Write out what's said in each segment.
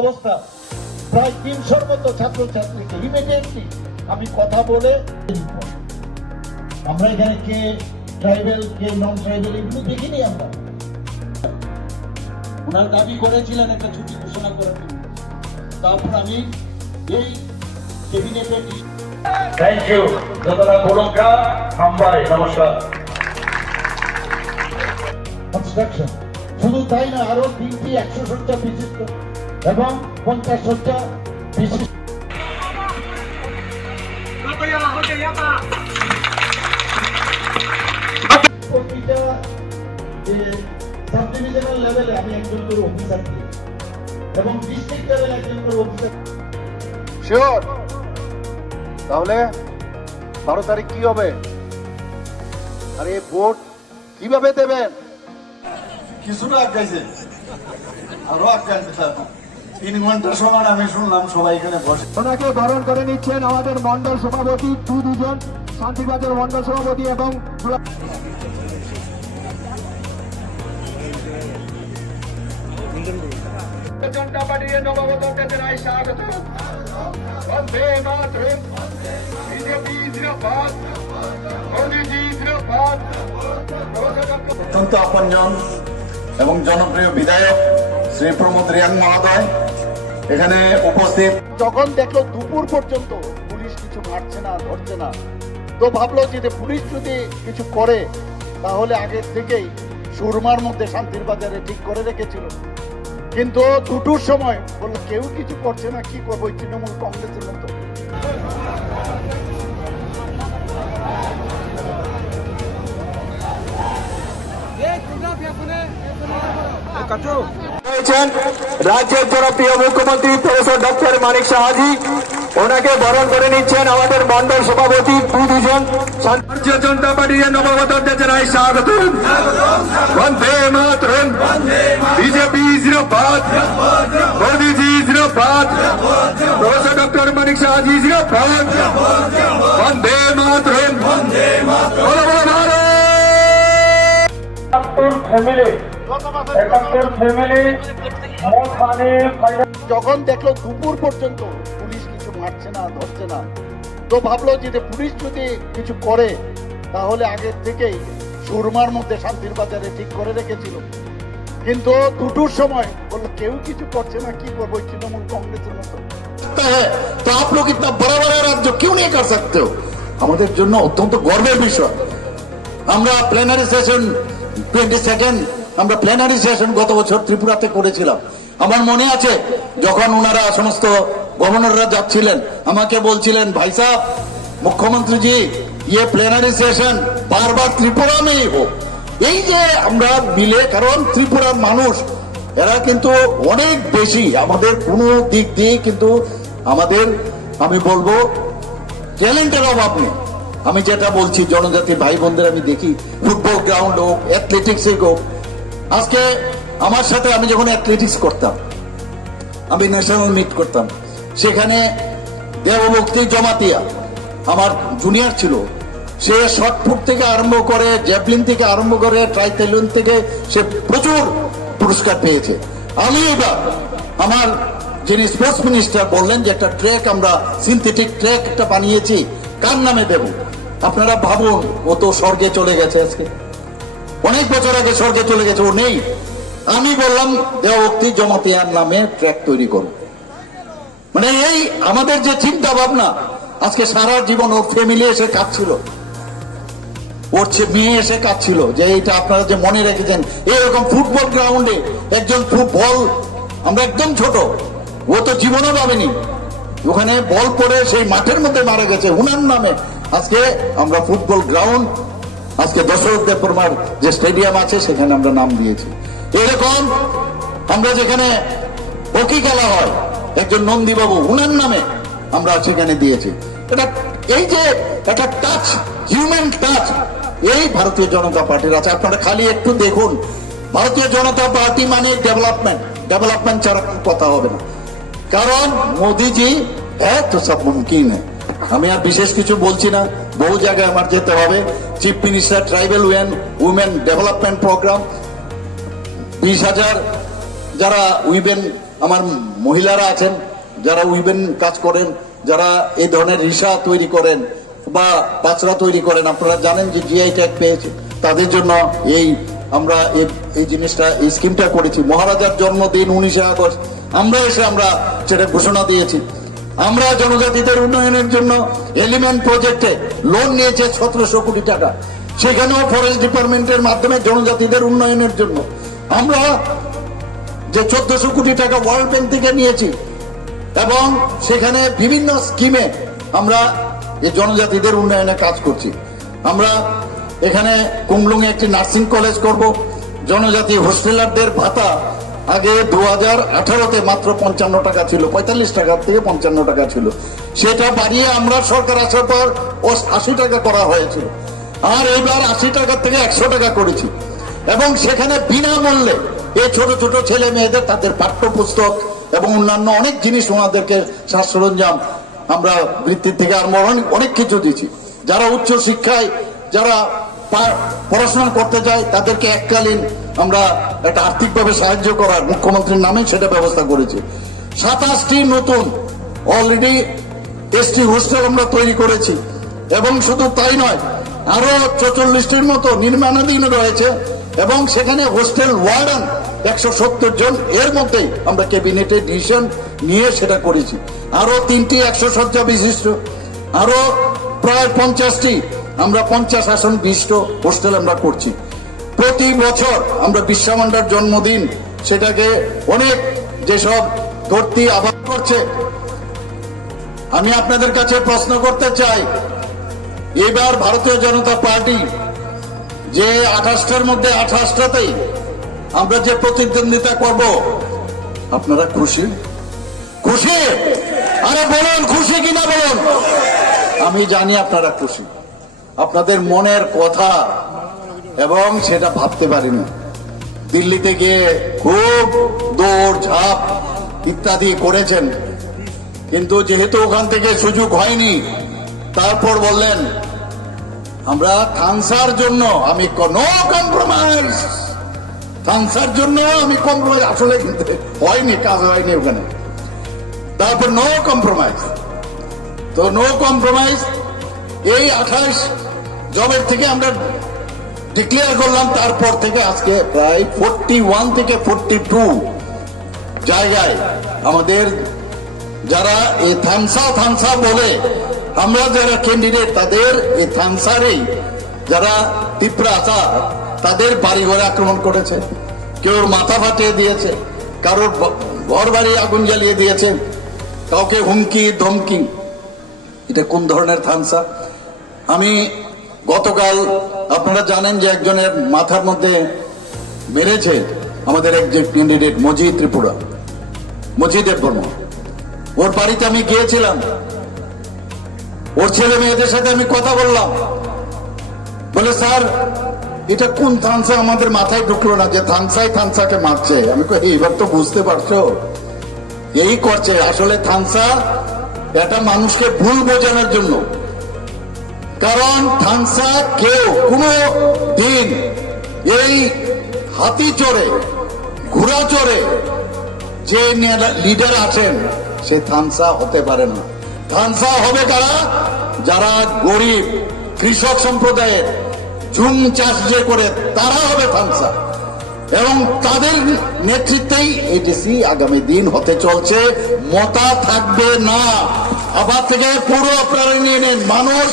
অবস্থা, প্রায় 300-র মতো ছাত্রছাত্রীকে ইমিডিয়েটলি আমি কথা বলে, আমরা এখানে কে ট্রাইবেল কে নন ট্রাইবেল এগুলো দেখিনি আমরা। ওনার দাবি করেছিলেন একটা ছুটি ঘোষণা করার জন্য, তারপর আমি এই ক্যাবিনেটের থ্যাংক ইউ যতটা গোলকা হামবাই নমস্কার। কনস্ট্রাকশন শুধু তাই না, আরো 3টি 100 শয্যা বিশিষ্ট এবং 50 শয্যা বিশিষ্ট প্রতিটা সাব ডিভিশনাল লেভেলে আমি একজন করে অফিসার দিই এবং ডিস্ট্রিক্ট লেভেলে একজন করে অফিসার। শিওর? তাহলে 12 তারিখ কি হবে? আর এই ভোট কিভাবে দেবেন? কিছুটা আটকাইছে, আরো আটকাইছে। 3 ঘন্টা সময় আমি শুনলাম সবাই এখানে বসে। ওনাকে বরণ করে নিচ্ছেন আমাদের মন্ডল সভাপতি, দুজন শান্তিবাজার মন্ডল সভাপতি এবং জনতা পার্টির নবগত জানাই স্বাগত। বন্দে মাতরম, বিজেপি জিন্দাবাদ, মোদিজি জিন্দাবাদ। অত্যন্ত আপনজন এবং জনপ্রিয় বিধায়ক শ্রী প্রমোদ রিয়াং মহোদয় এখানে উপস্থিত। যখন দেখলো দুপুর পর্যন্ত পুলিশ কিছু মারছে না, ধরছে না, তো ভাবলো যে পুলিশ যদি কিছু করে তাহলে আগের থেকেই সুরমার মধ্যে শান্তির বাজারে ঠিক করে রেখেছিল। কিন্তু দুটোর সময় বললো কেউ কিছু করছে না, কি করবো তৃণমূল কংগ্রেসের মতো। রাজ্যের জনপ্রিয় মুখ্যমন্ত্রী প্রফেসর ডক্টর মানিক সাহাজি, ওনাকে বরণ করে নিচ্ছেন আমাদের মন্ডল সভাপতি দুজন। ভারতীয় জনতা পার্টির নবগত জানাই স্বাগত। বন্দে মাতরম, বিজেপি জিন্দাবাদ, মোদিজি জিন্দাবাদ, প্রফেসর ডক্টর মানিক সাহাজি জিন্দাবাদ। বন্দে মাতরম, বলো বলো ভারত। 71 ফ্যামিলি যখন দেখলো দুপুর পর্যন্ত পুলিশ কিছু মারছে না, ধরছে না, তো ভাবলো যে পুলিশ যদি কিছু করে তাহলে আগের থেকেই সুরমার মধ্যে শান্তির বাজারে ঠিক করে রেখেছিল। কিন্তু দুটোর সময় বললো কেউ কিছু করছে না, কি করবো তৃণমূল কংগ্রেসের মতো। তো आप लोग इतना बड़ा बड़ा राज्य क्यों नहीं कर सकते हो? আমাদের জন্য অত্যন্ত গর্বের বিষয়। আমরা প্লেনারি সেশন 22 আমরা প্লেনারি সেশন গত বছর ত্রিপুরাতে করেছিলাম। আমার মনে আছে যখন ওনারা সমস্ত গভর্নররা যাচ্ছিলেন আমাকে বলছিলেন, ভাই সাহেব মুখ্যমন্ত্রী জি ये প্লেনারি সেশন বারবার ত্রিপুরা মেই হোক। এই যে আমরা মিলে, কারণ ত্রিপুরার মানুষ এরা কিন্তু অনেক বেশি আমাদের কোনো দিক দিয়ে, কিন্তু আমাদের আমি বলবো ট্যালেন্টের অভাব নেই। আমি যেটা বলছি জনজাতি ভাই বোনদের আমি দেখি, ফুটবল গ্রাউন্ড হোক, অ্যাথলেটিক্স হোক। আজকে আমার সাথে আমি যখন অ্যাথলেটিক্স করতাম, আমি ন্যাশনাল মিট করতাম, সেখানে দেবভক্তি জমাতিয়া আমার জুনিয়র ছিল। সে শর্টপুট থেকে আরম্ভ করে, জ্যাভলিন থেকে আরম্ভ করে, ট্রাইথেলন থেকে সে প্রচুর পুরস্কার পেয়েছে। আমি এবার আমার যিনি স্পোর্টস মিনিস্টার বললেন যে একটা ট্র্যাক, আমরা সিনথেটিক ট্র্যাক একটা বানিয়েছি, কার নামে দেব? আপনারা ভাবুন, ও তো স্বর্গে চলে গেছে, আজকে অনেক বছর আগে স্বর্গে চলে গেছে, ও নেই। আমি বললাম দেবভক্তি জমাতিয়ার নামে ট্র্যাক তৈরি করো। মানে এই আমাদের যে চিন্তা ভাবনা, আজকে সারা জীবন ওর ফ্যামিলি এসে কাঁদছিল, ওর মেয়ে এসে কাঁদছিল যে এইটা আপনারা যে মনে রেখেছেন। এরকম ফুটবল গ্রাউন্ডে একজন বল, আমরা একদম ছোট, ও তো জীবনও ভাবেনি, ওখানে বল পড়ে সেই মাঠের মধ্যে মারা গেছে, উনার নামে আজকে আমরা ফুটবল গ্রাউন্ড, আজকে দশরথ দেববর্মার যে স্টেডিয়াম আছে সেখানে আমরা নাম দিয়েছি। এরকম আমরা যেখানে হকি খেলা হয় একজন নন্দীবাবু, উনার নামে আমরা সেখানে দিয়েছি। এটা এই যে একটা টাচ, হিউম্যান টাচ, এই ভারতীয় জনতা পার্টির আছে। আপনারা খালি একটু দেখুন, ভারতীয় জনতা পার্টি মানে ডেভেলপমেন্ট, ডেভেলপমেন্ট ছাড়া কথা হবে না। কারণ মোদিজি হ্যাঁ তো সব মুমকিন হ্যাঁ। আমি আর বিশেষ কিছু বলছি না, বহু জায়গায় আমার যেতে হবে। Chief minister tribal women development programme 20,000 যারা উইমেন আমার মহিলারা আছেন যারা উইমেন কাজ করেন, যারা এই ধরনের রিসা তৈরি করেন বা পাচরা তৈরি করেন, আপনারা জানেন যে জিআই ট্যাগ পেয়েছে, তাদের জন্য আমরা এই জিনিসটা, এই স্কিমটা করেছি। মহারাজার জন্মদিন 19শে আগস্ট আমরা সেটা ঘোষণা দিয়েছি। আমরা জনজাতিদের উন্নয়নের জন্য এলিমেন্ট প্রজেক্টে লোন নিয়েছে 1700 কোটি টাকা, সেখানেও ফরেস্ট ডিপার্টমেন্টের মাধ্যমে জনজাতিদের উন্নয়নের জন্য আমরা যে 1400 কোটি টাকা ওয়ার্ল্ড ব্যাংক থেকে নিয়েছি, এবং সেখানে বিভিন্ন স্কিমে আমরা এই জনজাতিদের উন্নয়নে কাজ করছি। আমরা এখানে কুমলুঙে একটি নার্সিং কলেজ করব। জনজাতি হোস্টেলারদের ভাতা আগে 2018-তে মাত্র 55 টাকা ছিল, 45 টাকা থেকে 55 টাকা ছিল, সেটা বাড়িয়ে আমরা সরকার আসার পর 80 টাকা করা হয়েছিল, আর এইবার 80 টাকা থেকে 100 টাকা করেছি। এবং সেখানে বিনামূল্যে এই ছোট ছোট ছেলে মেয়েদের তাদের পাঠ্যপুস্তক এবং অন্যান্য অনেক জিনিস, ওনাদেরকে সাজ সরঞ্জাম আমরা বৃত্তির থেকে আর অনেক কিছু দিচ্ছি। যারা উচ্চ শিক্ষায় যারা পড়াশোনা করতে যায় তাদেরকে এককালীন আমরা একটা আর্থিকভাবে সাহায্য করার মুখ্যমন্ত্রীর নামে সেটা ব্যবস্থা করেছি। 27টি নতুন অলরেডি এসটি হোস্টেল আমরা তৈরি করেছি, এবং শুধু তাই নয়, আরো 44টির মতো নির্মাণাধীন রয়েছে, এবং সেখানে হোস্টেল ওয়ার্ডেন 170 জন, এর মধ্যেই আমরা ক্যাবিনেটে ডিসিশন নিয়ে সেটা করেছি। আরো 3টি 100 শয্যা বিশিষ্ট, আরো প্রায় 50টি আমরা 50 আসন বিশিষ্ট হোস্টেল আমরা করছি। প্রতি বছর আমরা বিরসা মুন্ডার জন্মদিন সেটাকে অনেক যেসব ধরতি আবাদ করছে, আমি আপনাদের কাছে প্রশ্ন করতে চাই, এবার ভারতীয় জনতা পার্টি যে 28টার মধ্যে 28টাতেই আমরা যে প্রতিদ্বন্দ্বিতা করব, আপনারা খুশি? খুশি? আরে বলুন খুশি কিনা বলুন। আমি জানি আপনারা খুশি, আপনাদের মনের কথা, এবং সেটা ভাবতে পারি না। দিল্লিতে গিয়ে খুব দৌড় ঝাঁপ ইত্যাদি করেছেন, কিন্তু যেহেতু ওখান থেকে সুযোগ হয়নি, তারপর বললেন আমরা থানসার জন্য আমি নো কম্প্রোমাইজ, থানসার জন্য আমি কম্প্রোমাইজ, আসলে কিন্তু হয়নি, কাজ হয়নি ওখানে। তারপর নো কম্প্রোমাইজ, তো নো কম্প্রোমাইজ এই 28 জবের থেকে আমরা ডিক্লেয়ার করলাম। তারপর থেকে আজকে প্রায় 41 থেকে 42 জায়গায় আমাদের যারা এই থানসা বলে আমরা যারা ক্যান্ডিডেট, তাদের এই থানসারেই যারা তীব্র আচা, তাদের বাড়ি ঘরে আক্রমণ করেছে, কেউ মাথা ফাটিয়ে দিয়েছে, কারোর ঘর বাড়ি আগুন জ্বালিয়ে দিয়েছে, কাউকে হুমকি ধমকি। এটা কোন ধরনের থানসা? আমি গতকাল আপনারা জানেন যে একজনের মাথার মধ্যে মেরেছে আমাদের একজন ক্যান্ডিডেট মজিদ ত্রিপুরা, মজিদের বর্মা, ওর বাড়িতে আমি গিয়েছিলাম, ওর ছেলে মেয়েদের সাথে আমি কথা বললাম, বলে স্যার এটা কোন থানসা, আমাদের মাথায় ঢুকলো না যে থানসাকে মারছে। আমি এইবার তো বুঝতে পারছো, এই করছে আসলে থানসা এটা মানুষকে ভুল বোঝানোর জন্য। কারণ থানসা কেউ কোনো দিন এই হাতি চড়ে ঘোড়া চড়ে যে লিডার আছেন সে থানসা হতে পারে না। থানসা হবে কারা? যারা গরিব কৃষক সম্প্রদায়ের ঝুম চাষ যে করে তারা হবে থানসা, এবং তাদের নেতৃত্বেই এডিসি আগামী দিন হতে চলছে। মতা থাকবে না। আবার থেকে পুরো আপনারা নিয়ে নেন, মানুষ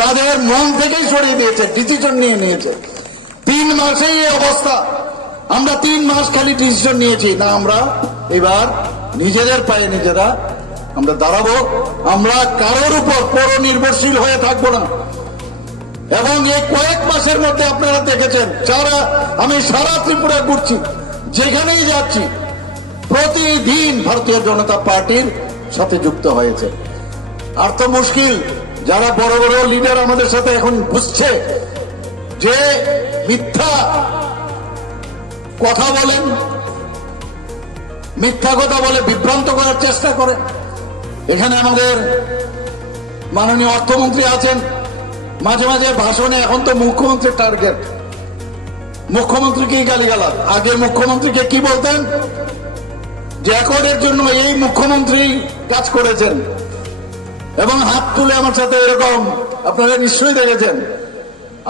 তাদের মন থেকেই সরিয়ে দিয়েছে, ডিসিশন নিয়ে নিয়েছে। 3 মাসেই এই অবস্থা। আমরা 3 মাস খালি ডিসিশন নিয়েছি না, আমরা এবার নিজেদের পায়ে নিজেরা আমরা দাঁড়াবো, আমরা কারোর উপর পর নির্ভরশীল হয়ে থাকবো না। এবং এই কয়েক মাসের মধ্যে আপনারা দেখেছেন, আমি সারা ত্রিপুরা ঘুরছি, যেখানেই যাচ্ছি প্রতিদিন ভারতীয় জনতা পার্টির সাথে যুক্ত হয়েছে। আর তো মুশকিল, যারা বড় বড় লিডার আমাদের সাথে এখন বুঝছে যে মিথ্যা কথা বলেন, মিথ্যা কথা বলে বিভ্রান্ত করার চেষ্টা করে। এখানে আমাদের মাননীয় অর্থমন্ত্রী আছেন, মাঝে মাঝে ভাষণে, এখন তো মুখ্যমন্ত্রীর টার্গেট, মুখ্যমন্ত্রীকেই গালিগালাজ। আগে মুখ্যমন্ত্রীকে কি বলতেন? যে অ্যাকর্ডের জন্য এই মুখ্যমন্ত্রী কাজ করেছেন এবং হাত তুলে আমার সাথে এরকম আপনারা নিশ্চয়ই দেখেছেন।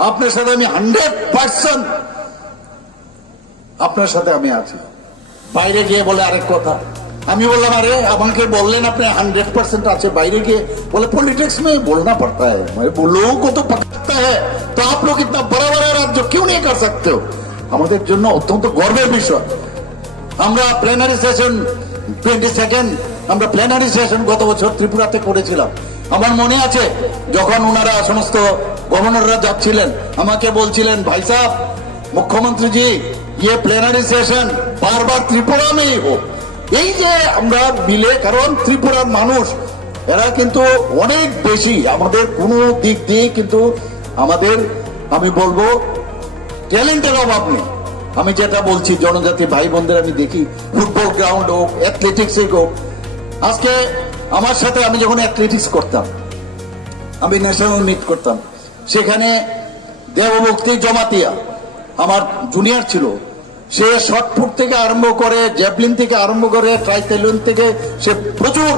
আপনার সাথে আমি 100% আপনার সাথে আমি আছি। বাইরে গিয়ে বলে আরেক কথা, আমি বললাম আরে আমাকে বললেন আপনি 100% আছে, বাইরে গিয়ে बोले पॉलिटिक्स में बोलना पड़ता है। मैं लोगों को तो पता है, तो आप लोग इतना बड़ा बड़ा राज्य क्यों नहीं कर सकते हो? আমাদের জন্য অত্যন্ত গর্বের বিষয়। আমরা প্লেনারি সেশন 22 আমরা প্লেনারি সেশন গত বছর ত্রিপুরাতে করেছিলাম। আমার মনে আছে যখন ওনারা সমস্ত গভর্নররা যাচ্ছিলেন আমাকে বলছিলেন ভাই সাহেব মুখ্যমন্ত্রী জি ये প্লেনারি সেশন বারবার ত্রিপুরা মেই হোক। এই যে আমরা মিলে, কারণ ত্রিপুরার মানুষ এরা কিন্তু অনেক বেশি, আমাদের কোনো দিক দিয়ে কিন্তু আমাদের আমি বলবো ট্যালেন্টের অভাব নেই। আমি যেটা বলছি জনজাতি ভাই বোনদের আমি দেখি ফুটবল গ্রাউন্ড হোক, অ্যাথলেটিক্স হোক। আজকে আমার সাথে আমি যখন অ্যাথলেটিক্স করতাম, আমি ন্যাশনাল মিট করতাম, সেখানে দেবভক্তি জমাতিয়া আমার জুনিয়র ছিল। সে শর্টপুট থেকে আরম্ভ করে, জ্যাভলিন থেকে আরম্ভ করে, ট্রাইথেলন থেকে সে প্রচুর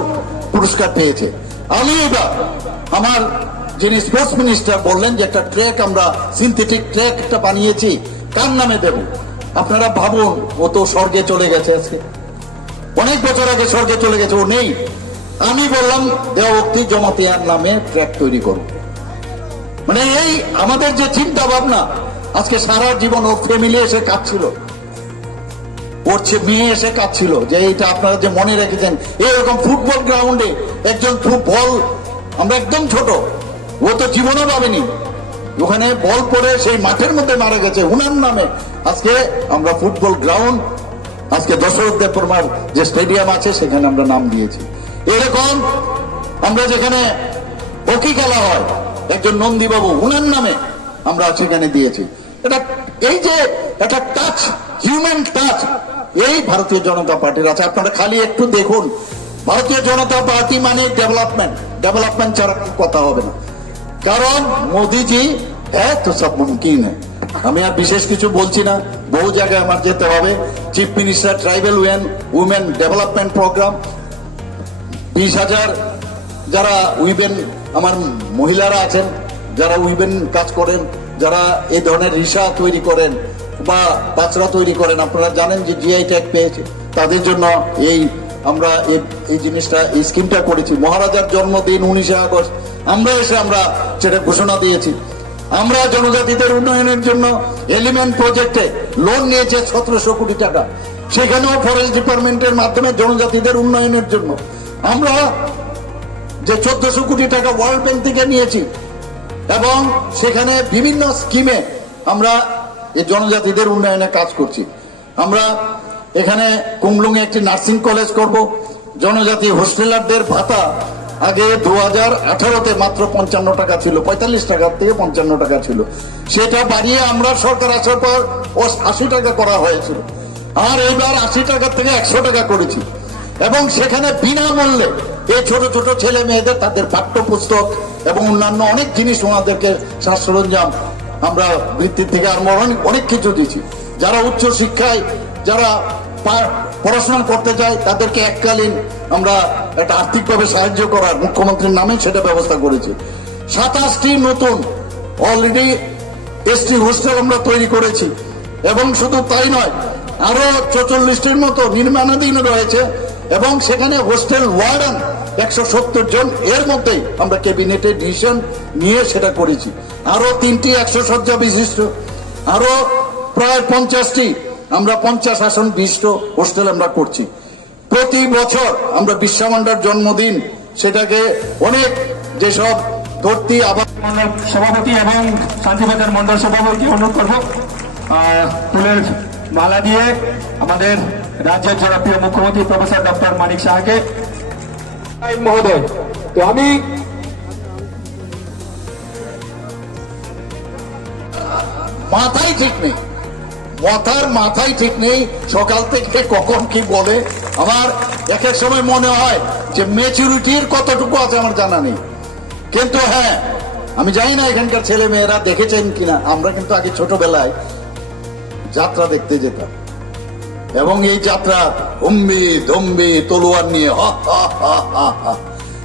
পুরস্কার পেয়েছে। আমি এবার আমার যিনি স্পোর্টস মিনিস্টার বললেন যে একটা ট্র্যাক আমরা সিনথেটিক ট্র্যাক একটা বানিয়েছি, কার নামে দেব? আপনারা ভাবুন, ও তো স্বর্গে চলে গেছে, আজকে অনেক বছর আগে স্বর্গে চলে গেছে, ও নেই। আমি বললাম দেবভক্তি জমাতিয়ার নামে ট্র্যাক তৈরি করব। মানে এই আমাদের যে চিন্তা ভাবনা, আজকে সারা জীবন ওর ফ্যামিলি এসে কাঁদছিল, ওর মেয়ে এসে কাঁদছিল যে এইটা আপনারা যে মনে রেখেছেন। এরকম ফুটবল গ্রাউন্ডে একজন বল, আমরা একদম ছোট, ও তো জীবনও ভাবেনি, ওখানে বল পড়ে সেই মাঠের মধ্যে মারা গেছে, উনার নামে আজকে আমরা ফুটবল গ্রাউন্ড, আজকে দশরথ দেববর্মার যে স্টেডিয়াম আছে সেখানে আমরা নাম দিয়েছি। এরকম আমরা যেখানে হকি খেলা হয় একজন নন্দীবাবু, উনার নামে আমরা সেখানে দিয়েছি। এটা এই যে একটা টাচ, হিউম্যান টাচ, এই ভারতীয় জনতা পার্টির আছে। আপনারা খালি একটু দেখুন, ভারতীয় জনতা পার্টি মানে ডেভেলপমেন্ট, ডেভেলপমেন্ট ছাড়া কথা হবে না। কারণ মোদিজি হ্যাঁ তো সব মুমকিন হ্যাঁ। আমি আর বিশেষ কিছু বলছি না, বহু জায়গায় আমার যেতে হবে। Chief minister tribal women development programme, 20,000 যারা উইমেন আমার মহিলারা আছেন, যারা উইমেন কাজ করেন, যারা এই ধরনের রিসা তৈরি করেন বা পাচরা তৈরি করেন, আপনারা জানেন যে জিআই ট্যাগ পেয়েছে, তাদের জন্য এই আমরা এই জিনিসটা, এই স্কিমটা করেছি। মহারাজার জন্মদিন 19 আগস্ট আমরা এসে আমরা সেটা ঘোষণা দিয়েছি। আমরা জনজাতিদের উন্নয়নের জন্য এলিমেন্ট প্রজেক্টে লোন নিয়েছে 1700 কোটি টাকা, সেখানেও ফরেস্ট ডিপার্টমেন্টের মাধ্যমে জনজাতিদের উন্নয়নের জন্য আমরা যে 1400 কোটি টাকা ওয়ার্ল্ড ব্যাংক থেকে নিয়েছি, এবং সেখানে বিভিন্ন স্কিমে আমরা এই জনজাতিদের উন্নয়নে কাজ করছি। আমরা এখানে কুমলুঙে একটি নার্সিং কলেজ করব। জনজাতি হোস্টেলারদের ভাতা আগে 2018-তে মাত্র 55 টাকা ছিল, 45 টাকা থেকে 55 টাকা ছিল, সেটা বাড়িয়ে আমরা সরকার আসার পর 80 টাকা করা হয়েছিল, আর এইবার 80 টাকা থেকে 100 টাকা করেছি। এবং সেখানে বিনামূল্যে এই ছোট ছোট ছেলে মেয়েদের তাদের পাঠ্যপুস্তক এবং অন্যান্য অনেক জিনিস, ওনাদেরকে সাজ সরঞ্জাম আমরা বৃত্তির থেকে আরম্ভ অনেক কিছু দিচ্ছি। যারা উচ্চ শিক্ষায় যারা পড়াশোনা করতে চায় তাদেরকে এককালীন আমরা একটা আর্থিকভাবে সাহায্য করার মুখ্যমন্ত্রীর নামে সেটা ব্যবস্থা করেছি। 27টি নতুন অলরেডি এসটি হোস্টেল আমরা তৈরি করেছি, এবং শুধু তাই নয়, আরো 44টির মতো নির্মাণাধীন রয়েছে, এবং সেখানে হোস্টেল ওয়ার্ডেন 170 জন, এর মধ্যেই আমরা ক্যাবিনেটে ডিসিশন নিয়ে সেটা করেছি। আরো 3টি 100 শয্যা বিশিষ্ট, আরো প্রায় 50টি আমরা 50 আসন বিশিষ্ট হোস্টেল আমরা করছি। প্রতি বছর আমরা বিরসা মুন্ডার জন্মদিন সেটাকে অনেক যেসব ধরতি আবার সভাপতি এবং শান্তিবাজার মন্ডল সভাপতি অনুরোধ করব ফুলের মালা দিয়ে আমাদের রাজ্যের জনপ্রিয় মুখ্যমন্ত্রী প্রফেসর ডক্টর মানিক সাহাকে মহোদয়। তো আমি মাথায় ঠিক নেই, মাথায় ঠিক নেই, সকাল থেকে কখন কি বলে। আমার এক এক সময় মনে হয় যে ম্যাচুরিটির কতটুকু আছে আমার জানা নেই। কিন্তু হ্যাঁ, আমি জানি না এখানকার ছেলে মেয়েরা দেখেছেন কিনা, আমরা কিন্তু আগে ছোটবেলায় যাত্রা দেখতে যেতাম, এবং এই যাত্রা হুম্বি ধম্বি তলোয়ার নিয়ে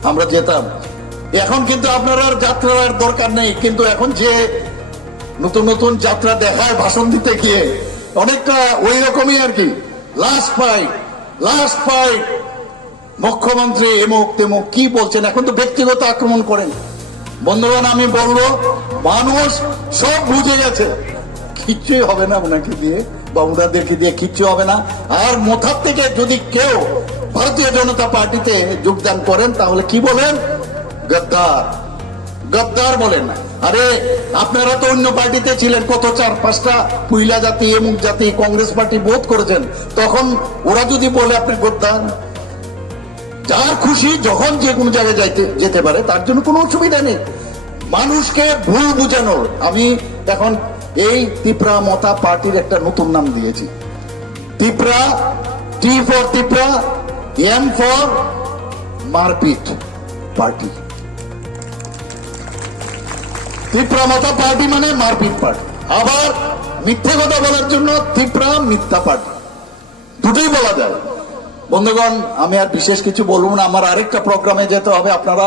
আমরা যেতাম। এখন কিন্তু আপনার আর যাত্রার দরকার নেই, কিন্তু এখন যে নতুন নতুন যাত্রা দেখায় ভাষণ দিতে গিয়ে অনেকটা ওই রকমই আর কি। লাস্ট ফাইট মুখ্যমন্ত্রী এমুক তেমুক কি বলছেন, এখন তো ব্যক্তিগত আক্রমণ করেন। বন্ধুগণ, আমি বলবো মানুষ সব বুঝে গেছে, কিচ্ছুই হবে না ওনাকে দিয়ে বা ওনাদেরকে দিয়ে কিচ্ছু হবে না। আর মোথার থেকে যদি কেউ ভারতীয় জনতা পার্টিতে যোগদান করেন তাহলে কি বলেন? গদ্দার বলেন। আরে আপনারা তো অন্য পার্টিতে ছিলেন, কত 4-5টা মহিলা জাতি এমুক জাতি কংগ্রেস পার্টি বোধ করেছেন, তখন ওরা যদি বলে আপনি গদ্দার, যার খুশি যখন যে কোনো জায়গায় যেতে পারে, তার জন্য কোনো অসুবিধা নেই। মানুষকে ভুল বুঝানোর আমি এখন এই তিপ্রা মতা পার্টির একটা নতুন নাম দিয়েছি। Tipra, T for Tipra, M for মারপিট পার্টি। তিপ্রা মতা পার্টি মানে মারপিট পার্টি। আবার মিথ্যে কথা বলার জন্য তিপ্রা মিথ্যা পার্টি, দুটোই বলা যায়। বন্ধুগণ, আমি আর বিশেষ কিছু বলবো না, আমার আরেকটা প্রোগ্রামে যেতে হবে। আপনারা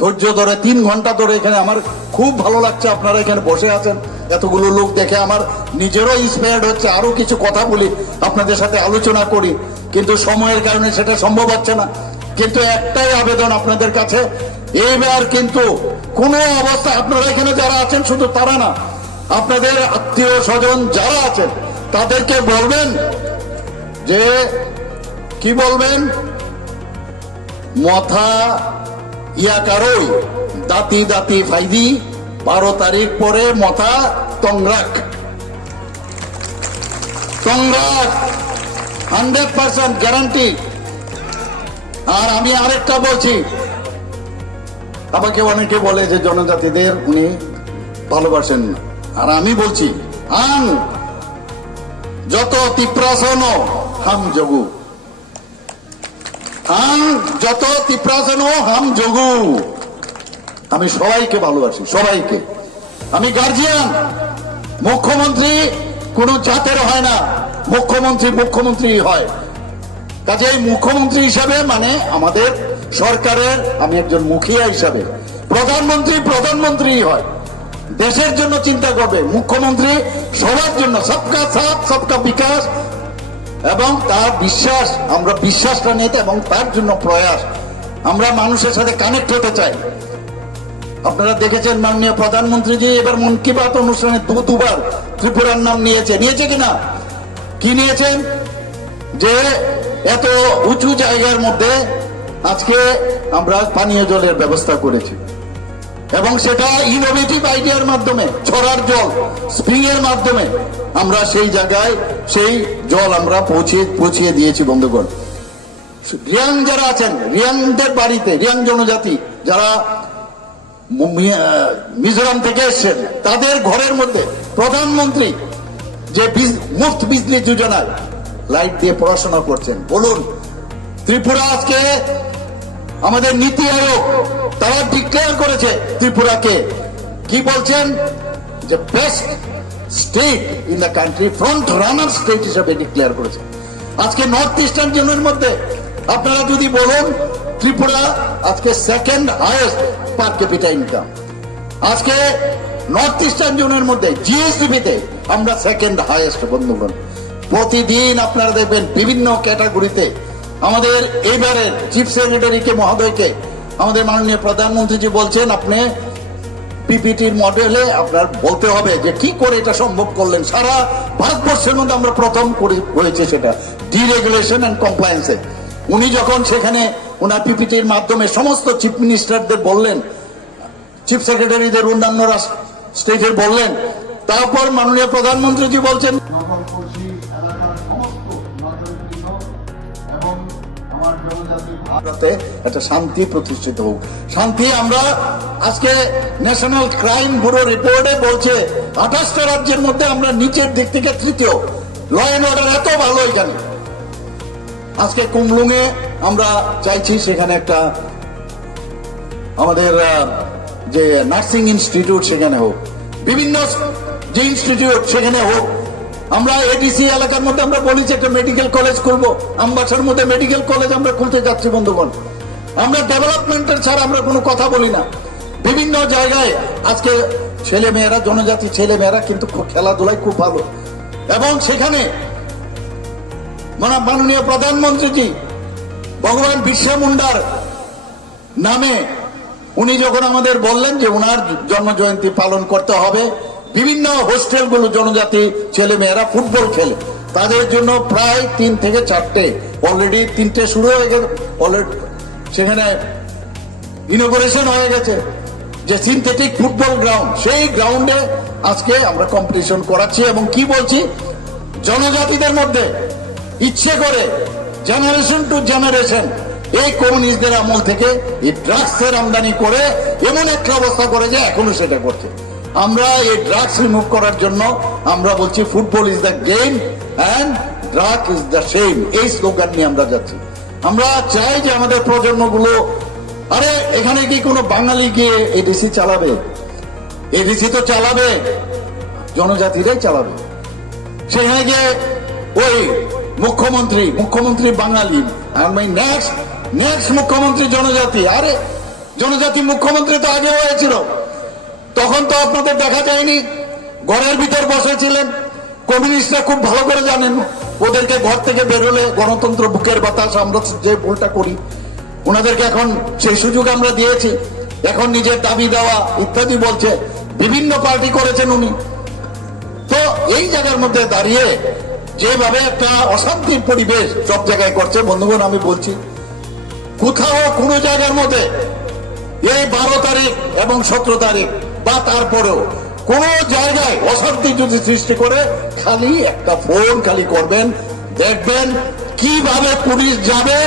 ধৈর্য ধরে 3 ঘন্টা ধরে এখানে, আমার খুব ভালো লাগছে আপনারা এখানে বসে আছেন, এতগুলো লোক দেখে আমার নিজেরও ইন্সপায়ার্ড হচ্ছে, আরো কিছু কথা বলি, আপনাদের সাথে আলোচনা করি, কিন্তু সময়ের কারণে সেটা সম্ভব হচ্ছে না। কিন্তু একটাই আবেদন আপনাদের কাছে, এইবার কিন্তু কোনো অবস্থা আপনারা এখানে যারা আছেন, শুধু তারা না, আপনাদের আত্মীয় স্বজন যারা আছেন তাদেরকে বলবেন যে, কি বলবেন, মথা ইয়া কারোই দাতি দাতি ফাইদি 12 তারিখ পরে মথা তংরাক 100% গ্যারান্টি। আর আমি আরেকটা বলছি, আমাকে অনেকে বলে যে জনজাতিদের উনি ভালোবাসেন না, আর আমি বলছি আং যত তিপ্রাসন হাম যোগু, যত তিপ্রাসন হাম যোগু। আমি সবাইকে ভালোবাসি, সবাইকে। আমি গার্জিয়ান। মুখ্যমন্ত্রী কোন জাতের হয় না, মুখ্যমন্ত্রী হয়। কাজে এই মুখ্যমন্ত্রী হিসাবে মানে আমাদের সরকারের আমি একজন মুখিয়া হিসাবে, প্রধানমন্ত্রী হয়, দেশের জন্য চিন্তা করবে। মুখ্যমন্ত্রী সবার জন্য সবকা সাথ সবকা বিকাশ, এবং তার বিশ্বাস, আমরা বিশ্বাসটা নিতে এবং তার জন্য প্রয়াস, আমরা মানুষের সাথে কানেক্ট হতে চাই। আপনারা দেখেছেন মাননীয় প্রধানমন্ত্রীজি এবার মন কি বাত অনুষ্ঠানে দুবার ত্রিপুরার নাম নিয়েছে কিনা? কি নিয়েছেন? যে এত উঁচু জায়গার মধ্যে আজকে আমরা পানীয় জলের ব্যবস্থা করেছি, এবং সেটা ইনোভেটিভ আইডিয়ার মাধ্যমে, ছড়ার জল স্প্রিং এর মাধ্যমে আমরা সেই জায়গায় সেই জল আমরা পৌঁছিয়ে দিয়েছি। বন্ধুগণ, রিয়াং যারা আছেন, রিয়াংদের বাড়িতে, রিয়াং জনজাতি যারা মিজোরাম থেকে এসছেন, তাদের ঘরের মধ্যে প্রধানমন্ত্রী যে মুফত বিজলি যোজনায় লাইট দিয়ে পড়াশোনা করছেন। বলুন, ত্রিপুরা আজকে আমাদের নীতি আয়োগ তারা ডিক্লেয়ার করেছে ত্রিপুরাকে, কি বলছেন, যে best state in the country, front runner state হিসেবে ডিক্লেয়ার করেছে। আজকে নর্থ ইস্টার্ন জোনের মধ্যে আপনারা যদি বলুন, ত্রিপুরা আজকে 2nd হাইয়েস্ট পার ক্যাপিটা ইনকাম। আজকে নর্থ ইস্টার্ন জোনের মধ্যে জিএসডিপিতে আমরা 2nd হাইয়েস্ট। বন্ধুগণ, প্রতিদিন আপনারা দেখবেন বিভিন্ন ক্যাটাগরিতে আমাদের এইবারের চিফ সেক্রেটারিকে মহোদয়কে আমাদের মাননীয় প্রধানমন্ত্রীজি বলছেন, আপনি পিপিটির মডেলে আপনার বলতে হবে যে কি করে এটা সম্ভব করলেন। সারা ভারতবর্ষের মধ্যে আমরা প্রথম হয়েছে সেটা ডিরেগুলেশন এন্ড কমপ্লায়েন্সে। উনি যখন সেখানে ওনার পিপিটির মাধ্যমে সমস্ত চিফ মিনিস্টারদের বললেন, চিফ সেক্রেটারিদের অন্যান্য স্টেটের বললেন, তারপর মাননীয় প্রধানমন্ত্রীজি বলছেন ভারতে একটা শান্তি প্রতিষ্ঠিত হোক। শান্তি আমরা আজকে ন্যাশনাল ক্রাইম ব্যুরো রিপোর্টে বলছে 28টা রাজ্যের মধ্যে আমরা নিচের দিক থেকে 3য়। ল এন্ড অর্ডার এত ভালো এখানে। আজকে কুমলুঙে আমরা চাইছি সেখানে একটা আমাদের যে নার্সিং ইনস্টিটিউট সেখানে হোক, বিভিন্ন যে ইনস্টিটিউট সেখানে হোক, আমরা এডিসি এলাকার মধ্যে আমরা বলেছি একটা মেডিকেল কলেজ করবো, আমবাসার মধ্যে মেডিকেল কলেজ আমরা খুলতে যাচ্ছি বন্ধুগণ। আমরা ডেভেলপমেন্টের ছাড়া আমরা কোনো কথা বলি না। বিভিন্ন জায়গায় আজকে ছেলে মেয়েরা, জনজাতি ছেলে মেয়েরা কিন্তু খেলাধুলায় খুব ভালো, এবং সেখানে মাননীয় প্রধানমন্ত্রীজি ভগবান বিরসা মুন্ডার নামে উনি যখন আমাদের বললেন যে ওনার জন্ম জয়ন্তী পালন করতে হবে, বিভিন্ন হোস্টেলগুলো জনজাতি ছেলে মেয়েরা ফুটবল খেলে, তাদের জন্য প্রায় 3 থেকে 4টে, অলরেডি 3টে শুরু হয়ে গেছে, অলরেডি সেখানে ইনোগ্রেশন হয়ে গেছে যে সিনথেটিক ফুটবল গ্রাউন্ড, সেই গ্রাউন্ডে আজকে আমরা কম্পিটিশন করাচ্ছি। এবং কি বলছি, জনজাতিদের মধ্যে ইচ্ছে করে জেনারেশন টু জেনারেশন এই কমিউনিস্টদের আমল থেকে এই ড্রাগসের আমদানি করে এমন একটা অবস্থা করে যে এখনো সেটা করছে। আমরা এই ড্রাগস রিমুভ করার জন্য আমরা বলছি football is the game and drug is the shame, এই স্লোগান নিয়ে আমরা যাচ্ছি। আমরা চাই যে আমাদের প্রজন্মগুলো, আরে এখানে কি কোনো বাঙালি গিয়ে এডিসি চালাবে? এডিসি তো চালাবে জনজাতিরাই চালাবে। সেখানে গিয়ে ওই মুখ্যমন্ত্রী বাঙালি, আর নেক্সট মুখ্যমন্ত্রী জনজাতি। আরে জনজাতি মুখ্যমন্ত্রী তো আগে হয়েছিল, তখন তো আপনাদের দেখা যায়নি, ঘরের ভিতর বসেছিলেন। কমিউনিস্টরা খুব ভালো করে জানেন, ওদেরকে ঘর থেকে বেরোলে গণতন্ত্র বুকের বাতাস, আমরা যে ভুলটা করি ওনাদেরকে এখন সেই সুযোগ আমরা দিয়েছি। এখন নিজের দাবি দেওয়া ইত্যাদি বলছে, বিভিন্ন পার্টি করেছেন উনি। তো এই জায়গার মধ্যে দাঁড়িয়ে যেভাবে একটা অশান্তির পরিবেশ সব জায়গায় করছে, বন্ধুগণ আমি বলছি কোথাও কোনো জায়গার মধ্যে এই 12 তারিখ এবং 17 তারিখ বা তারপরেও কোন জায়গায় অশান্তি যদি সৃষ্টি করে, খালি একটা ফোন খালি করবেন, দেখবেন কিভাবে পুলিশ যাবে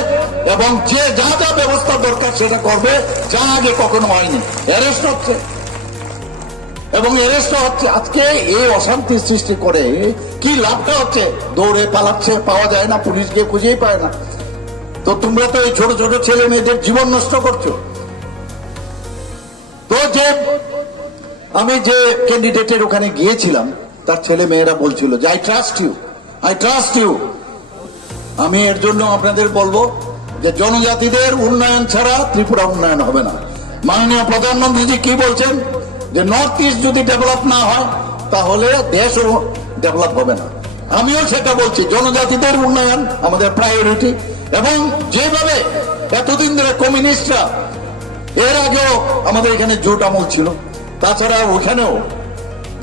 এবং যে যা যা ব্যবস্থা দরকার সেটা করবে, যা আগে কখনো হয়নি। অ্যারেস্ট হচ্ছে এবং অ্যারেস্ট হচ্ছে। আজকে এই অশান্তি সৃষ্টি করে কি লাভটা হচ্ছে? দৌড়ে পালাচ্ছে, পাওয়া যায় না, পুলিশ গিয়ে খুঁজেই পায় না। তো তোমরা তো এই ছোট ছোট ছেলে মেয়েদের জীবন নষ্ট করছো। তো যে আমি যে ক্যান্ডিডেটের ওখানে গিয়েছিলাম, তার ছেলে মেয়েরা বলছিল যে আই ট্রাস্ট ইউ। আমি এর জন্য আপনাদের বলবো যে জনজাতিদের উন্নয়ন ছাড়া ত্রিপুরা উন্নয়ন হবে না। মাননীয় প্রধানমন্ত্রীজি কি বলছেন যে নর্থ ইস্ট যদি ডেভেলপ না হয় তাহলে দেশও ডেভেলপ হবে না। আমিও সেটা বলছি, জনজাতিদের উন্নয়ন আমাদের প্রায়োরিটি। এবং যেভাবে এতদিন ধরে কমিউনিস্টরা, এর আগেও আমাদের এখানে জোট আমল ছিল, তাছাড়া ওখানেও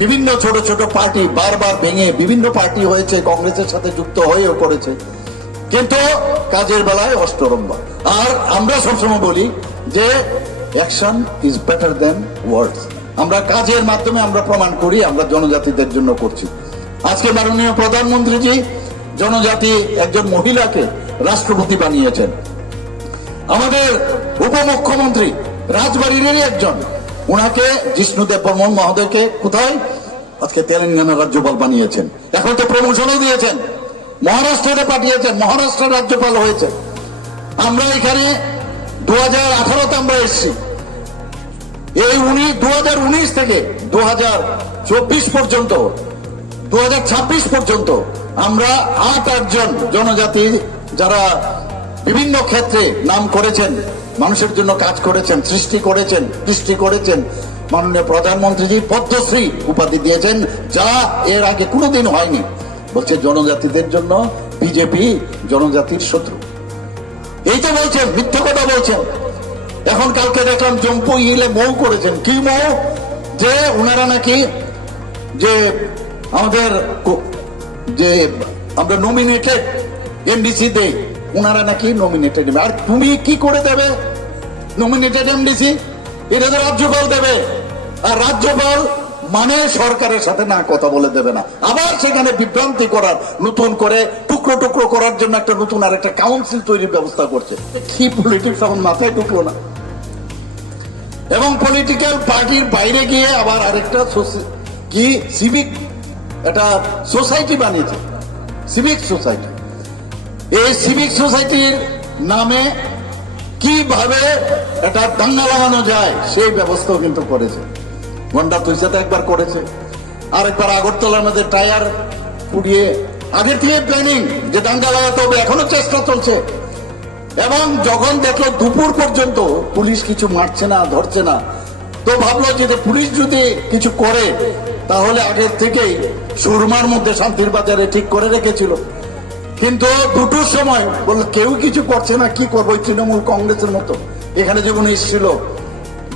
বিভিন্ন ছোট ছোট পার্টি বারবার ভেঙে বিভিন্ন পার্টি হয়েছে, কংগ্রেসের সাথে যুক্ত হয়েও করেছে, কিন্তু কাজের বেলায় অষ্টরম্বা। আর আমরা সবসময় বলি যে অ্যাকশন ইজ বেটার দেন ওয়ার্ডস। আমরা কাজের মাধ্যমে আমরা প্রমাণ করি আমরা জনজাতিদের জন্য করছি। আজকে মাননীয় প্রধানমন্ত্রীজি জনজাতি একজন মহিলাকে রাষ্ট্রপতি বানিয়েছেন। আমাদের উপমুখ্যমন্ত্রী রাজবাড়িরই একজন, ওনাকে জিষ্ণুদেব বর্মন মহোদয়কে কোথায় আজকে তেলেঙ্গানা রাজ্যপাল বানিয়েছেন। এখন তো প্রমোশনও দিয়েছেন, মহারাষ্ট্রে পাঠিয়েছেন, মহারাষ্ট্রের রাজ্যপাল হয়েছে। আমরা এখানে 2018-তে আমরা এসেছি, এই 2019 থেকে 2024 পর্যন্ত 2026 পর্যন্ত আমরা 8 জন জনজাতি যারা বিভিন্ন ক্ষেত্রে নাম করেছেন, মানুষের জন্য কাজ করেছেন, সৃষ্টি করেছেন, মাননীয় প্রধানমন্ত্রীজি পদ্মশ্রী উপাধি দিয়েছেন, যা এর আগে কোনোদিন হয়নি। বলছে জনজাতিদের জন্য বিজেপি জনজাতির শত্রু, এই তো বলছেন, মিথ্যা কথা বলছেন। এখন কালকে দেখলাম জম্পু ইলে মৌ করেছেন। কি মৌ? যে ওনারা নাকি যে আমাদের যে আমরা নমিনেটেড এমডিসি দেই, ওনারা নাকি নমিনেটেড নেবে। আর তুমি কি করে দেবে নমিনেটেড এমডিসি? এটা তো রাজ্যপাল দেবে, আর রাজ্যপাল মানে সরকারের সাথে না কথা বলে দেবে না, আবার সেখানে বিভ্রান্তি করার, নতুন করে টুকরো টুকরো করার জন্য একটা নতুন আর একটা কাউন্সিল তৈরির ব্যবস্থা করছে। কি পলিটিক্স এখন মাথায় ঢুকলো না। এবং পলিটিক্যাল পার্টির বাইরে গিয়ে আবার আরেকটা কি সিভিক একটা সোসাইটি বানিয়েছে, সিভিক সোসাইটি। এই সিভিক সোসাইটির নামে কিভাবে এটা দাঙ্গা লাগানো যায় সেই ব্যবস্থাও কিন্তু করেছে। গন্ডা তুইসাতে একবার করেছে, আরেকবার আগরতলার মধ্যে টায়ার পুড়িয়ে আগে থেকে প্ল্যানিং যে দাঙ্গা লাগাতে হবে, এখনো চেষ্টা চলছে। এবং যখন দেখলো দুপুর পর্যন্ত পুলিশ কিছু মারছে না, ধরছে না, তো ভাবলো যে পুলিশ যদি কিছু করে তাহলে আগের থেকেই সুরমার মধ্যে শান্তির বাজারে ঠিক করে রেখেছিল। কিন্তু দুটোর সময় বললো কেউ কিছু করছে না, কি করবো, তৃণমূল কংগ্রেসের মতো এখানে যেমন এসেছিল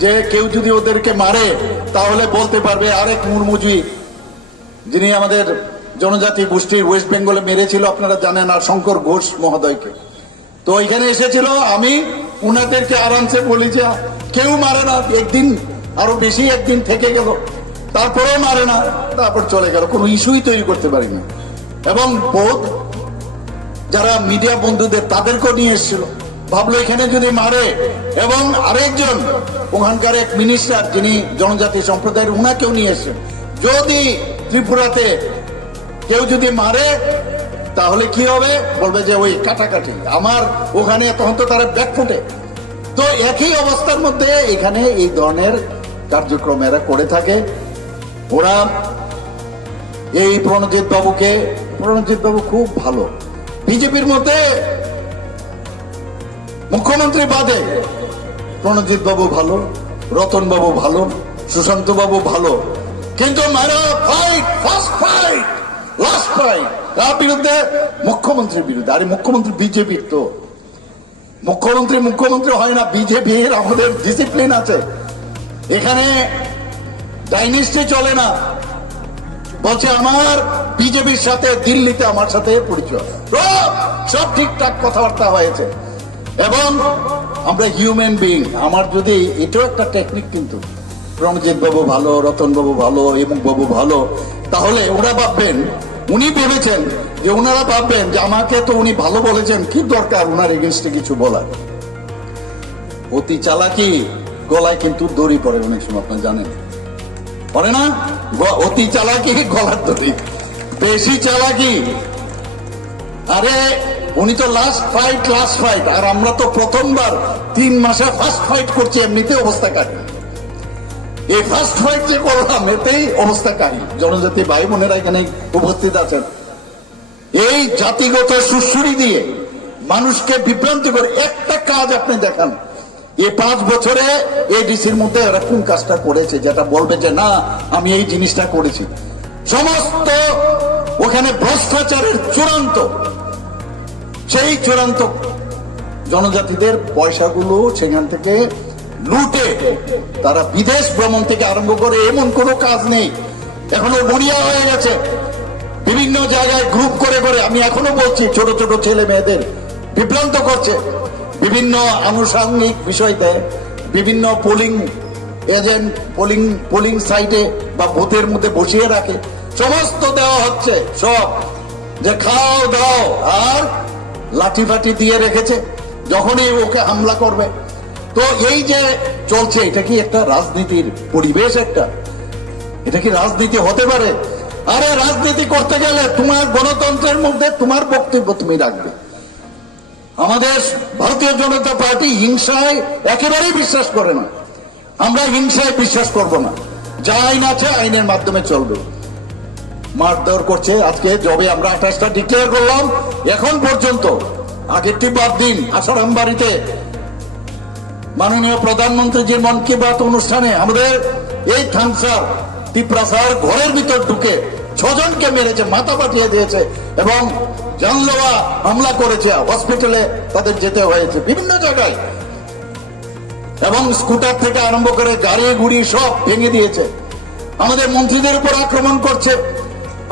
যে কেউ যদি ওদেরকে মারে তাহলে বলতে পারবে আরেক মুরমুজি যিনি আমাদের জনজাতি গোষ্ঠীর ওয়েস্ট বেঙ্গলে মেরেছিল, আপনারা জানেন, আর শঙ্কর ঘোষ মহোদয়কে। তো এখানে এসেছিল, আমি উনাদেরকে আরামসে বলি যে কেউ মারে না, একদিন আরো বেশি একদিন থেকে গেল, তারপরেও মারে না, তারপর চলে গেল, কোনো ইস্যুই তৈরি করতে পারি না। এবং বহুত যারা মিডিয়া বন্ধুদের তাদেরকেও নিয়ে এসেছিল, ভাবলো এখানে যদি মারে, এবং আরেকজন ওখানকার এক মিনিস্টার যিনি জনজাতি সম্প্রদায়ের, উনাকেও নিয়ে এসেছেন, যদি ত্রিপুরাতে কেউ যদি মারে তাহলে কি হবে, বলবে যে ওই কাটাকাটি আমার ওখানে, তখন তো তারা ব্যাকফুটে। তো একই অবস্থার মধ্যে এখানে এই ধরনের কার্যক্রম এরা করে থাকে। ওরা এই প্রণজিৎ বাবু খুব ভালো, বিজেপির মধ্যে মুখ্যমন্ত্রী বাদে প্রণজিৎ বাবু ভালো, রতন বাবু ভালো, সুশান্ত বাবু ভালো, কিন্তু মারা fight, first fight, last fight তার বিরুদ্ধে, মুখ্যমন্ত্রীর বিরুদ্ধে। আরে মুখ্যমন্ত্রী বিজেপির, তো মুখ্যমন্ত্রী হয় না, বিজেপির আমাদের ডিসিপ্লিন আছে, এখানে ডাইনেস্টি চলে না। বলছে আমার বিজেপির সাথে দিল্লিতে আমার সাথে পরিচয়, সব ঠিকঠাক কথাবার্তা হয়েছে। এবং আমরা হিউম্যান বিং, আমার যদি এটাও একটা টেকনিক, কিন্তু রণজিৎ বাবু ভালো, রতন বাবু ভালো, এবং বাবু ভালো, তাহলে ওরা ভাববেন, উনি ভেবেছেন যে ওনারা ভাববেন যে আমাকে তো উনি ভালো বলেছেন, কি দরকার ওনার এগেনস্টে কিছু বলার। অতি চালাকি গলায় কিন্তু দড়ি পড়ে অনেক সময়, আপনারা জানেন, পড়ে না? অতি চালাকি গলার দড়ি, বেশি চালাকি। আরে উনি তো লাস্ট ফাইট, আর আমরা তো প্রথমবার 3 মাসে ফার্স্ট ফাইট করছি, এমনিতে অবস্থা কাটি। এই ফার্স্ট ফাইট যে করলাম এতেই অবস্থা কাটি। জনজাতি ভাই বোনেরা এখানে উপস্থিত আছেন, এই জাতিগত সুশ্রুরি দিয়ে মানুষকে বিভ্রান্তি করে একটা কাজ আপনি দেখান, এই 5 বছরে এডিসির মধ্যে এরা কোন কাজটা করেছে যেটা বলবে যে না আমি এই জিনিসটা করেছি। সমস্ত ওখানে ভ্রষ্টাচারের চূড়ান্ত, সেই চূড়ান্ত জনজাতিদের পয়সাগুলো সেখান থেকে লুটে তারা বিদেশ ভ্রমণ থেকে আরম্ভ করে এমন কোনো কাজ নেই, এখনো মরিয়া হয়ে গেছে। বিভিন্ন জায়গায় গ্রুপ করে করে, আমি এখনো বলছি, ছোট ছোট ছেলে মেয়েদের বিভ্রান্ত করছে, বিভিন্ন আনুষঙ্গিক বিষয়তে, বিভিন্ন পোলিং এজেন্ট পোলিং সাইটে বা বুথের মধ্যে বসিয়ে রাখে, সমস্ত দেওয়া হচ্ছে, সব যে খাও দাও, আর লাঠি ফাটি দিয়ে রেখেছে যখনই ওকে হামলা করবে। তো এই যে চলছে, এটা কি একটা রাজনীতির পরিবেশ? এটা কি রাজনীতি হতে পারে? আরে রাজনীতি করতে গেলে তোমার গণতন্ত্রের মধ্যে তোমার বক্তব্য তুমি রাখবে। আমাদের ভারতীয় জনতা পার্টি হিংসায় একেবারেই বিশ্বাস করে না, আমরা হিংসায় বিশ্বাস করব না, যা আইন আছে আইনের মাধ্যমে চলবে। মারধর করছে, আজকে যবে আমরা 28টা ডিক্লেয়ার করলাম, এখন পর্যন্ত আগেরটি বাদ দিন, আসারাম বাড়িতে মাননীয় প্রধানমন্ত্রীজির মন কি বাত অনুষ্ঠানে আমাদের এই থানসার তিপ্রাসার ঘরের ভিতর ঢুকে 6 জনকে মেরেছে, মাথা পাঠিয়ে দিয়েছে, এবং জানলেওয়া হামলা করেছে, হসপিটালে তাদের যেতে হয়েছে বিভিন্ন জায়গায়, এবং স্কুটার থেকে আরম্ভ করে গাড়ি গুড়ি সব ভেঙে দিয়েছে। আমাদের মন্ত্রীদের উপর আক্রমণ করছে,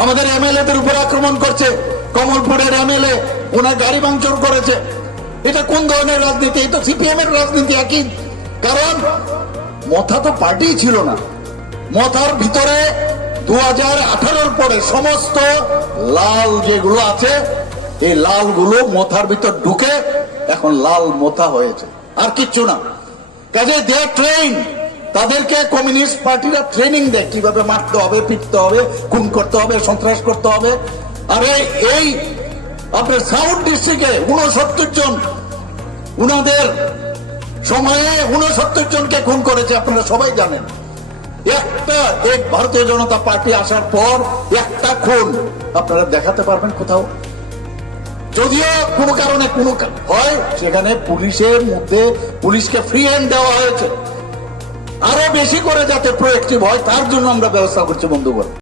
আমাদের এমএলএদের উপর আক্রমণ করছে। কমলপুরের এমএলএ ওনার গাড়ি ভাঙচুর করেছে। এটা কোন ধরনের রাজনীতি? এটা সিপিএম এর রাজনীতি একই। কারণ মথা তো পার্টি ছিল না, মথার ভিতরে 2018 পরে সমস্ত লাল যেগুলো আছে, এই লালগুলো মথার ভিতর ঢুকে এখন লাল মথা হয়েছে, আর কিচ্ছু না। কাজে দে ট্রেন, তাদেরকে কমিউনিস্ট পার্টিরা ট্রেনিং দেয় কিভাবে মারতে হবে, পিটতে হবে, খুন করতে হবে, সন্ত্রাস করতে হবে। আরে এই আপনার সাউথ ডিস্ট্রিক্টে 69 জন, উনাদের সময়ে 69 জনকে খুন করেছে, আপনারা সবাই জানেন। একটা এক ভারতীয় জনতা পার্টি আসার পর একটা খুন আপনারা দেখাতে পারবেন কোথাও? যদিও কোনো কারণে কোনো হয়, সেখানে পুলিশের মধ্যে পুলিশকে ফ্রি হ্যান্ড দেওয়া হয়েছে, আরো বেশি করে যাতে প্রোয়েক্টিভ হয় তার জন্য আমরা ব্যবস্থা করছি বন্ধুগণ।